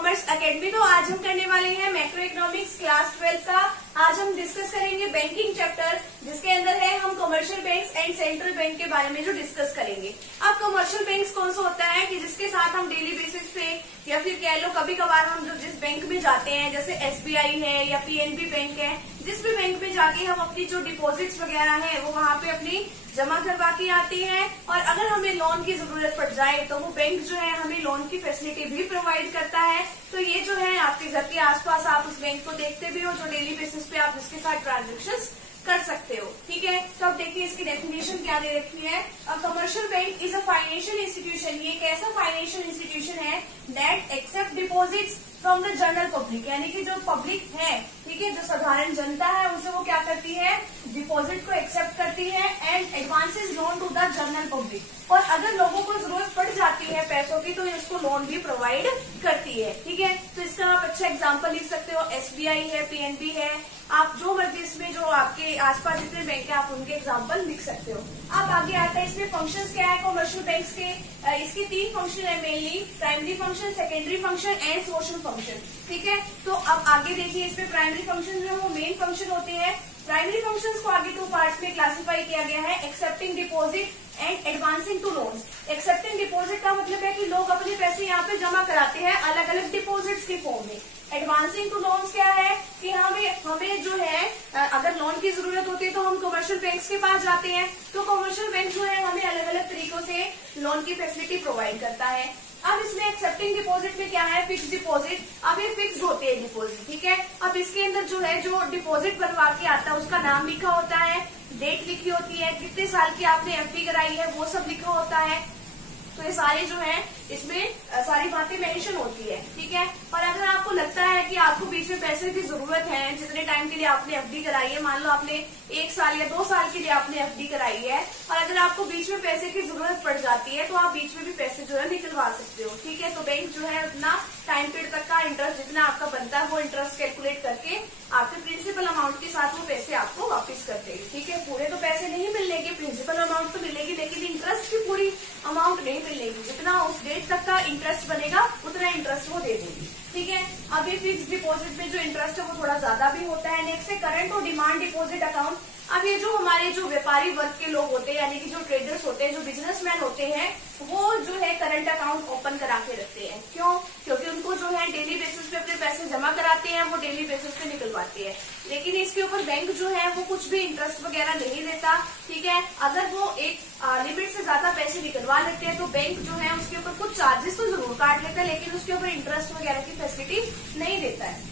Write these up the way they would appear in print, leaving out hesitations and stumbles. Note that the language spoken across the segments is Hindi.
Commerce academy. तो आज हम करने वाले हैं मैक्रो इकोनॉमिक्स क्लास 12 का। आज हम डिस्कस करेंगे बैंकिंग चैप्टर, जिसके अंदर है हम commercial banks and central bank के बारे में जो डिस्कस करेंगे। अब कमर्शियल बैंक्स कौन सा होता है कि जिसके साथ हम डेली बेसिस पे या फिर कह लो कभी कभार हम जो जिस बैंक में जाते हैं, जैसे SBI है या PNB बैंक है, जिस भी बैंक में जाके हम अपनी जो डिपॉजिट्स वगैरह है वो वहाँ पे अपनी जमा करवा के आते हैं। और अगर हमें लोन की जरूरत पड़ जाए तो वो बैंक जो है हमें लोन की फैसिलिटी भी प्रोवाइड करता है। तो ये जो है आपके घर के आसपास आप उस बैंक को देखते भी हो, जो डेली बेसिस पे आप जिसके साथ ट्रांजेक्शन कर सकते हो। ठीक है, तो अब देखिए इसकी डेफिनेशन क्या दे रखी है। A commercial bank is a financial institution, ये एक ऐसा फाइनेंशियल इंस्टीट्यूशन है that accept deposits from the general public, यानी कि जो पब्लिक है, ठीक है, जो साधारण जनता है, उनसे वो क्या करती है, डिपॉजिट को एक्सेप्ट करती है and advances loan to the general public. और अगर लोगों को जरूरत पड़ जाती है पैसों की तो इसको लोन भी प्रोवाइड करती है। ठीक है, तो इसका आप अच्छा एग्जांपल लिख सकते हो, SBI है, PNB है, आप जो मर्जी इसमें जो आपके आसपास जितने बैंक है आप उनके एग्जांपल लिख सकते हो। अब आगे आता है इसमें फंक्शंस क्या है कमर्शियल बैंक्स के। इसके 3 फंक्शन है mainly, primary function, secondary function and social function. ठीक है, तो अब आगे देखिए इसमें प्राइमरी फंक्शन जो है वो मेन फंक्शन होते हैं। प्राइमरी फंक्शंस को आगे 2 पार्ट्स में क्लासिफाई किया गया है, accepting deposit and advancing to loans. Accepting deposit का मतलब है कि लोग अपने पैसे यहाँ पे जमा कराते हैं अलग अलग डिपॉजिट्स के फॉर्म में। एडवांसिंग टू लोन्स क्या है कि हमें जो है अगर लोन की जरूरत होती है तो हम कमर्शियल बैंक्स के पास जाते हैं, तो कमर्शियल बैंक जो है हमें अलग अलग तरीकों से लोन की फैसिलिटी प्रोवाइड करता है। अब इसमें एक्सेप्टिंग डिपॉजिट में क्या है, फिक्स डिपॉजिट। अब ये फिक्स होती है डिपॉजिट, ठीक है। अब इसके अंदर जो है जो डिपॉजिट बनवा के आता है उसका नाम लिखा होता है, डेट लिखी होती है, कितने साल की आपने FD कराई है वो सब लिखा होता है। तो ये सारे जो है इसमें सारी बातें मेंशन होती है। ठीक है, और अगर आपको लगता है कि आपको बीच में पैसे की जरूरत है, जितने टाइम के लिए आपने FD कराई है, मान लो आपने 1 साल या 2 साल के लिए आपने FD कराई है, और अगर आपको बीच में पैसे की जरूरत पड़ जाती है तो आप बीच में भी पैसे जो है निकलवा सकते हो। ठीक है, तो बैंक जो है अपना टाइम पीरियड तक का इंटरेस्ट जितना आपका बनता है वो इंटरेस्ट कैलकुलेट करके आपके प्रिंसिपल अमाउंट के साथ वो पैसे आपको वापस करते हैं। ठीक है, पूरे तो पैसे नहीं मिलेंगे, प्रिंसिपल अमाउंट तो मिलेगी, लेकिन इंटरेस्ट की पूरी अमाउंट नहीं मिलेगी। जितना उस डेट तक का इंटरेस्ट बनेगा उतना इंटरेस्ट वो दे देगी। ठीक है, अभी फिक्स डिपॉजिट में जो इंटरेस्ट है वो थोड़ा ज्यादा भी होता है। नेक्स्ट है करंट और डिमांड डिपॉजिट अकाउंट। अब ये जो हमारे जो व्यापारी वर्ग के लोग होते हैं, यानी कि जो ट्रेडर्स होते हैं, जो बिजनेसमैन होते हैं, वो जो है करंट अकाउंट ओपन करा के रखते हैं। क्यों? क्योंकि उनको जो है डेली बेसिस पे अपने पैसे जमा कराते हैं, वो डेली बेसिस पे निकलवाते हैं। लेकिन इसके ऊपर बैंक जो है वो कुछ भी इंटरेस्ट वगैरह नहीं देता। ठीक है, अगर वो एक लिमिट से ज्यादा पैसे निकलवा लेते हैं तो बैंक जो है उसके ऊपर कुछ चार्जेस तो जरूर काट लेता है, लेकिन उसके ऊपर इंटरेस्ट वगैरह की फैसिलिटी नहीं देता है।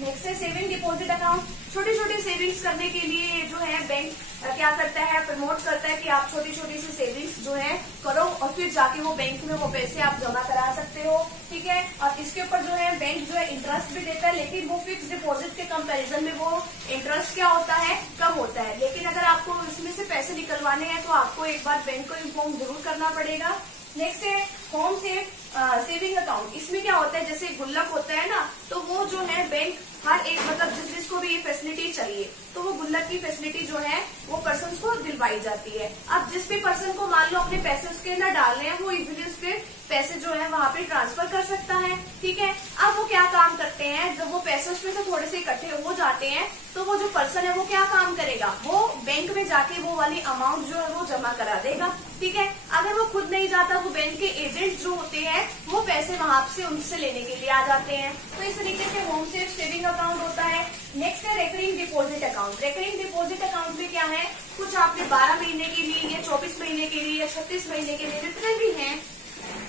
नेक्स्ट है सेविंग डिपॉजिट अकाउंट। छोटे छोटे सेविंग्स करने के लिए जो है बैंक क्या करता है, प्रमोट करता है कि आप छोटी छोटी सी सेविंग्स जो है करो और फिर जाके वो बैंक में वो पैसे आप जमा करा सकते हो। ठीक है, और इसके ऊपर जो है बैंक जो है इंटरेस्ट भी देता है, लेकिन वो फिक्स डिपॉजिट के कंपैरिजन में वो इंटरेस्ट क्या होता है, कम होता है। लेकिन अगर आपको इसमें से पैसे निकलवाने हैं तो आपको एक बार बैंक को इन्फॉर्म जरूर करना पड़ेगा। नेक्स्ट है होम सेविंग अकाउंट। इसमें क्या होता है, जैसे गुल्लक होता है ना, तो वो जो है बैंक हर एक मतलब जिसको भी ये फैसिलिटी चाहिए तो वो गुल्लक की फैसिलिटी जो है वो पर्सन को दिलवाई जाती है। अब जिस भी पर्सन को मान लो अपने पैसे उसके अंदर डालने हैं, वो इजीली उसके पैसे जो है वहाँ पे ट्रांसफर कर सकता है। ठीक है, अब वो क्या काम करते हैं, जब वो पैसे उसमें से थोड़े से इकट्ठे हो जाते हैं तो वो जो पर्सन है वो क्या काम करेगा, वो बैंक में जाके वो वाली अमाउंट जो है वो जमा करा देगा। ठीक है, अगर वो खुद नहीं जाता, वो बैंक के एजेंट जो होते हैं वो पैसे वहां से उनसे लेने के लिए आ जाते हैं। तो इस तरीके से होम सेविंग अकाउंट होता है। नेक्स्ट है recurring deposit account. Recurring deposit account में क्या है, कुछ आपने 12 महीने के लिए या 24 महीने के लिए या 36 महीने के लिए जितने भी हैं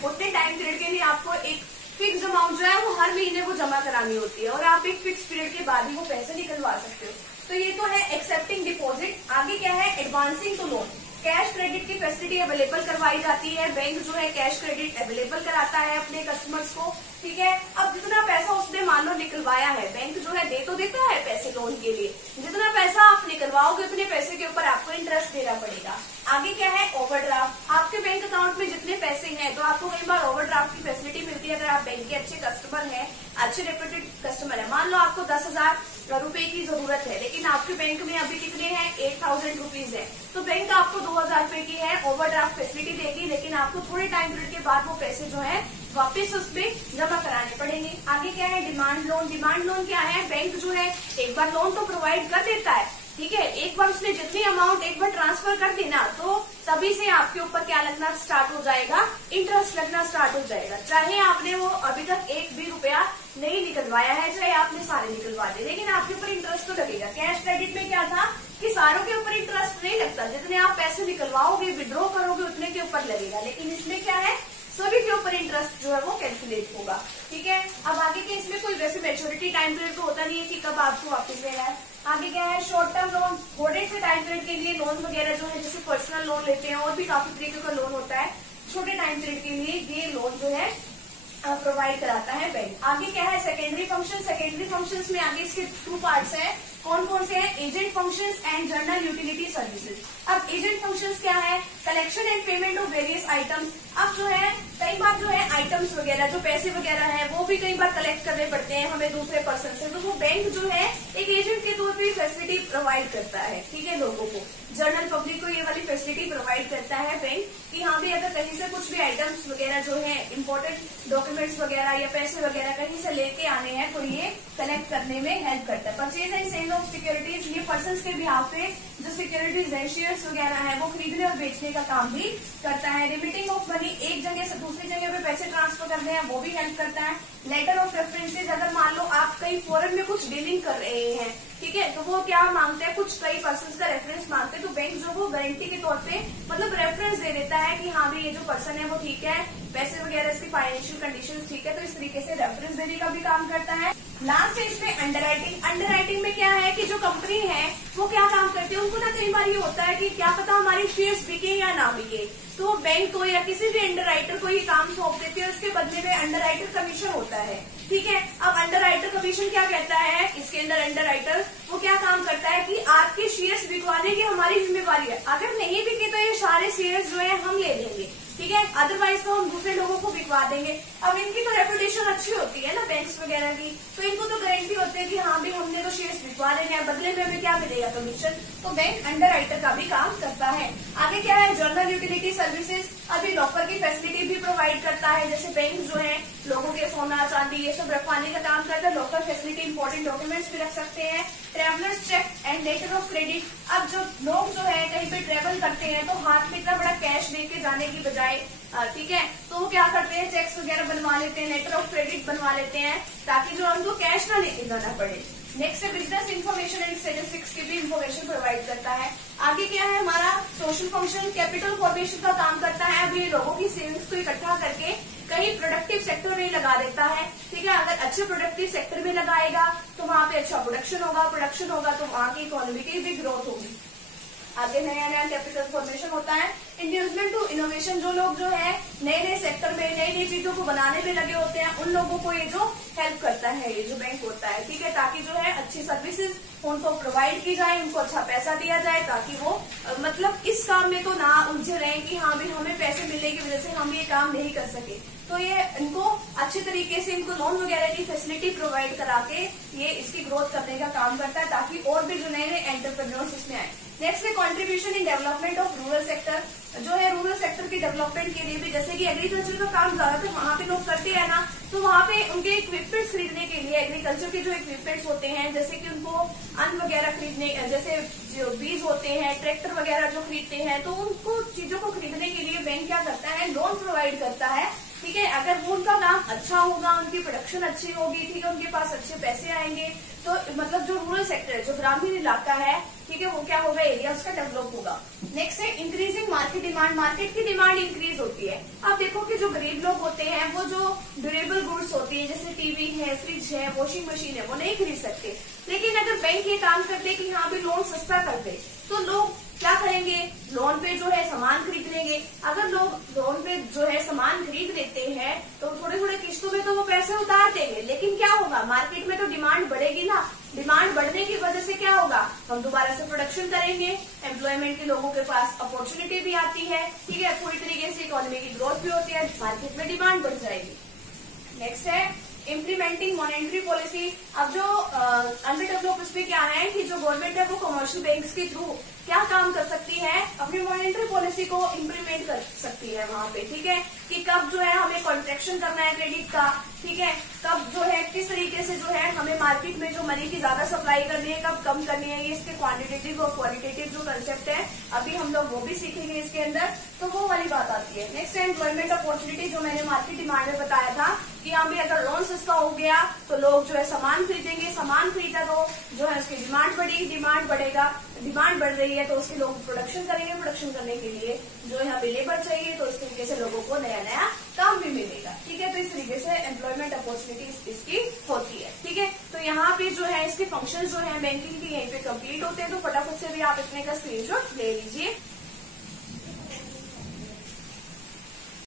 उतने टाइम पीरियड के लिए आपको एक फिक्स अमाउंट जो है वो हर महीने वो जमा करानी होती है, और आप एक फिक्स पीरियड के बाद ही वो पैसे निकलवा सकते हो। तो ये तो है एक्सेप्टिंग डिपॉजिट। आगे क्या है, advancing to loan. Cash credit की फैसिलिटी अवेलेबल करवाई जाती है, बैंक जो है कैश क्रेडिट अवेलेबल कराता है अपने कस्टमर्स को। ठीक है, अब जितना पैसा उसने मान लो निकलवाया है, बैंक जो है दे तो देता है पैसे लोन के लिए, जितना पैसा आप निकलवाओगे उतने पैसे के ऊपर आपको इंटरेस्ट देना पड़ेगा। आगे क्या है, ओवरड्राफ्ट। आपके बैंक अकाउंट में जितने पैसे हैं तो आपको कई बार ओवरड्राफ्ट की फैसिलिटी मिलती है। अगर आप बैंक के अच्छे कस्टमर हैं, अच्छे रेप्यूटेड कस्टमर है, मान लो आपको 10,000 रुपए की जरूरत है, लेकिन आपके बैंक में अभी कितने हैं, 8,000 रुपीज है, तो बैंक आपको 2,000 रुपए की है ओवरड्राफ्ट फैसिलिटी देगी, लेकिन आपको थोड़े टाइम पीरियड के बाद वो पैसे जो है वापस उसमें जमा कराने पड़ेंगे। आगे क्या है, डिमांड लोन। डिमांड लोन क्या है, बैंक जो है एक बार लोन तो प्रोवाइड कर देता है, ठीक है, एक बार उसने जितनी अमाउंट एक बार ट्रांसफर कर दी ना, तो तभी से आपके ऊपर क्या लगना स्टार्ट हो जाएगा, इंटरेस्ट लगना स्टार्ट हो जाएगा। चाहे आपने वो अभी तक एक भी रुपया नहीं निकलवाया है, चाहे आपने सारे निकलवा दिए, लेकिन आपके ऊपर इंटरेस्ट तो लगेगा। कैश क्रेडिट में क्या था कि सारों के ऊपर इंटरेस्ट नहीं लगता, जितने आप पैसे निकलवाओगे विड्रॉ करोगे उतने के ऊपर लगेगा, लेकिन इसमें क्या है, सभी के ऊपर इंटरेस्ट जो है वो कैलकुलेट होगा, ठीक है। अब आगे के इसमें कोई वैसे मैच्योरिटी टाइम पीरियड तो होता नहीं है कि कब आपको वापस देना है। आगे क्या है, शॉर्ट टर्म लोन, थोड़े से टाइम पीरियड के लिए लोन वगैरह जो है, जैसे पर्सनल लोन लेते हैं और भी काफी तरीके का लोन होता है, छोटे टाइम पीरियड के लिए ये लोन जो है प्रोवाइड कराता है बैंक। आगे क्या है, सेकेंडरी फंक्शन। सेकेंडरी फंक्शंस में आगे इसके 2 पार्ट्स हैं। कौन कौन से हैं, agent functions and general utility services. अब एजेंट फंक्शंस क्या है, collection and payment of various items. अब जो है कई बार जो है आइटम्स वगैरह जो पैसे वगैरह है वो भी कई बार कलेक्ट करने पड़ते हैं हमें दूसरे पर्सन से, तो वो बैंक जो है एक एजेंट के तौर पे फैसिलिटी प्रोवाइड करता है, ठीक है, लोगों को, जनरल पब्लिक को ये वाली फैसिलिटी प्रोवाइड करता है बैंक कि हाँ भी अगर कहीं से कुछ भी आइटम्स वगैरह जो है इंपॉर्टेंट डॉक्यूमेंट्स वगैरह या पैसे वगैरह कहीं से लेके आने हैं तो ये कलेक्ट करने में हेल्प करता है। Purchase and sale of securities, ये पर्सन के बिहाफ पे जो सिक्योरिटीज है, शेयर्स वगैरह है, वो खरीदने और बेचने का काम भी करता है। रिमिटिंग ऑफ मनी, एक जगह से दूसरी जगह पे पैसे ट्रांसफर करने हैं, वो भी हेल्प करता है। लेटर ऑफ रेफरेंसेज, अगर मान लो आप कहीं फॉरेन में कुछ डीलिंग कर रहे हैं, ठीक है, तो वो क्या मांगते हैं, कुछ कई पर्सन का रेफरेंस मांगते हैं, तो बैंक जो वो गारंटी के तौर पे मतलब रेफरेंस दे देता है कि हाँ भी ये जो पर्सन है वो ठीक है, पैसे वगैरह इसकी फाइनेंशियल कंडीशन ठीक है, तो इस तरीके से रेफरेंस देने का भी काम करता है। लास्ट है इसमें अंडरराइटिंग। अंडरराइटिंग में क्या है कि जो कंपनी है वो क्या काम करती है, उनको ना कई बार ये होता है कि क्या पता हमारी शेयर्स बिके या ना बिके, तो बैंक को या किसी भी अंडरराइटर को ये काम सौंप देते हैं, उसके बदले में अंडरराइटर कमीशन होता है, ठीक है। अब अंडरराइटर कमीशन क्या कहता है, इसके अंदर अंडरराइटर वो क्या काम करता है कि आपके शेयर्स बिकवाने की हमारी जिम्मेवारी है, अगर नहीं बिके तो ये सारे शेयर्स जो है हम ले लेंगे, ठीक है, अदरवाइज तो हम दूसरे लोगों को बिकवा देंगे। अब इनकी तो रेपुटेशन अच्छी होती है ना बैंक्स वगैरह की, तो इनको तो गारंटी होती है कि हाँ भी हमने तो शेयर्स बिकवा देंगे, बदले में हमें क्या मिलेगा, कमीशन, तो बैंक अंडरराइटर का भी काम करता है। आगे क्या है, जनरल यूटिलिटी सर्विसेज। अभी लॉकर की फैसिलिटी भी प्रोवाइड करता है, जैसे बैंक जो है लोगों के सोना चांदी ये सब रखवाने का काम करता है, लॉकर फैसिलिटी, इंपॉर्टेंट डॉक्यूमेंट्स भी रख सकते हैं। Travellers cheque and later of credit. अब जो लोग जो है कहीं पे ट्रेवल करते हैं तो हाथ में इतना बड़ा कैश लेके जाने की बजाय, ठीक है, तो वो क्या करते हैं, चेक्स वगैरह बनवा लेते हैं, लेटर ऑफ क्रेडिट बनवा लेते हैं, ताकि जो उनको कैश ना लेके जाना पड़े। नेक्स्ट है बिजनेस इन्फॉर्मेशन एंड स्टेटिस्टिक्स की भी इन्फॉर्मेशन प्रोवाइड करता है। आगे क्या है हमारा सोशल फंक्शन, कैपिटल फॉर्मेशन का काम करता है। अब ये लोगों की सेविंग्स को इकट्ठा करके कहीं प्रोडक्टिव सेक्टर में लगा देता है, ठीक है, अगर अच्छे प्रोडक्टिव सेक्टर में लगाएगा तो वहाँ पे अच्छा प्रोडक्शन होगा तो वहाँ की इकोनॉमी की भी ग्रोथ होगी। आगे नया नया कैपिटल फॉर्मेशन होता है। इंड्यूसमेंट टू इनोवेशन, जो लोग जो है नए नए सेक्टर में नई नई चीजों को बनाने में लगे होते हैं, उन लोगों को ये जो हेल्प करता है ये जो बैंक होता है, ठीक है, ताकि जो है अच्छी सर्विसेज उनको प्रोवाइड की जाए, उनको अच्छा पैसा दिया जाए, ताकि वो मतलब इस काम में तो ना उलझे रहे कि हाँ भी हमें पैसे मिलने की वजह से हम ये काम नहीं कर सके, तो ये इनको अच्छे तरीके से इनको लोन वगैरह की फैसिलिटी प्रोवाइड करा के ये इसकी ग्रोथ करने का काम करता है, ताकि और भी जो नए नए एंटरप्रेन्योर्स इसमें आए। नेक्स्ट है contribution in development of rural sector, जो है रूरल सेक्टर की डेवलपमेंट के लिए भी, जैसे कि एग्रीकल्चर का काम ज्यादातर वहाँ पे लोग करते हैं ना, तो वहाँ पे उनके इक्विपमेंट्स खरीदने के लिए एग्रीकल्चर के जो इक्विपमेंट्स होते हैं, जैसे कि उनको अन्न वगैरह खरीदने, जैसे जो बीज होते हैं, ट्रैक्टर वगैरह जो खरीदते हैं, तो उनको चीजों को खरीदने के लिए बैंक क्या करता है, लोन प्रोवाइड करता है, ठीक है। अगर वो उनका काम अच्छा होगा, उनकी प्रोडक्शन अच्छी होगी, ठीक है, उनके पास अच्छे पैसे आएंगे, तो मतलब जो रूरल सेक्टर है, जो ग्रामीण इलाका है, ठीक है, वो क्या होगा, एरिया उसका डेवलप होगा। नेक्स्ट है इंक्रीजिंग मार्केट डिमांड, मार्केट की डिमांड इंक्रीज होती है। अब देखो कि जो गरीब लोग होते हैं वो जो ड्यूरेबल गुड्स होती है, जैसे टीवी है, फ्रिज है, वॉशिंग मशीन है, वो नहीं खरीद सकते, लेकिन अगर बैंक ये काम करते कि हाँ भी लोन सस्ता कर दे, तो लोग क्या करेंगे, लोन पे जो है सामान खरीद लेंगे। अगर लोग लोन पे जो है सामान खरीद लेते हैं तो थोड़े थोड़े किस्तों में तो वो पैसे उतार देंगे, लेकिन क्या होगा, मार्केट में तो डिमांड बढ़ेगी ना, डिमांड बढ़ने की वजह से क्या होगा, हम दोबारा से प्रोडक्शन करेंगे, एम्प्लॉयमेंट के लोगों के पास अपॉर्चुनिटी भी आती है, ठीक है, पूरी तरीके से इकोनॉमी की ग्रोथ भी होती है, मार्केट में डिमांड बढ़ जाएगी। नेक्स्ट है इम्प्लीमेंटिंग मॉनेटरी पॉलिसी। अब जो अनडेवलप्ड उस पे क्या है कि जो गवर्नमेंट है वो कमर्शियल बैंक्स के थ्रू क्या काम कर सकती है, अपनी मॉनेटरी पॉलिसी को इम्प्लीमेंट कर सकती है वहां पे, ठीक है, कि कब जो है हमें कॉन्ट्रैक्शन करना है क्रेडिट का, ठीक है, कब जो है किस तरीके से जो है हमें मार्केट में जो मनी की ज्यादा सप्लाई करनी है, कब कम करनी है, ये इसके क्वांटिटेटिव और क्वालिटेटिव जो कंसेप्ट है अभी हम लोग वो भी सीखेंगे इसके अंदर, तो वो वाली बात आती है। नेक्स्ट है एम्प्लॉयमेंट अपॉर्चुनिटी, जो मैंने मार्केट डिमांड में बताया था कि यहाँ पे अगर लोन सस्ता हो गया तो लोग जो है सामान खरीदेंगे, सामान खरीदा तो जो है उसकी डिमांड बढ़ेगी, डिमांड बढ़ेगा, डिमांड बढ़ रही है तो उसके लोग प्रोडक्शन करेंगे, प्रोडक्शन करने के लिए जो है हमें लेबर चाहिए, तो इस तरीके से लोगों को नया नया काम भी मिलेगा, ठीक है। तो इस तरीके से एम्प्लॉयमेंट अपॉर्चुनिटी इसकी होती है, ठीक है। तो यहाँ पे जो है इसके फंक्शन जो है बैंकिंग के यहीं पे कंप्लीट होते हैं, तो फटाफट से भी आप इतने का स्क्रीनशॉट ले लीजिए।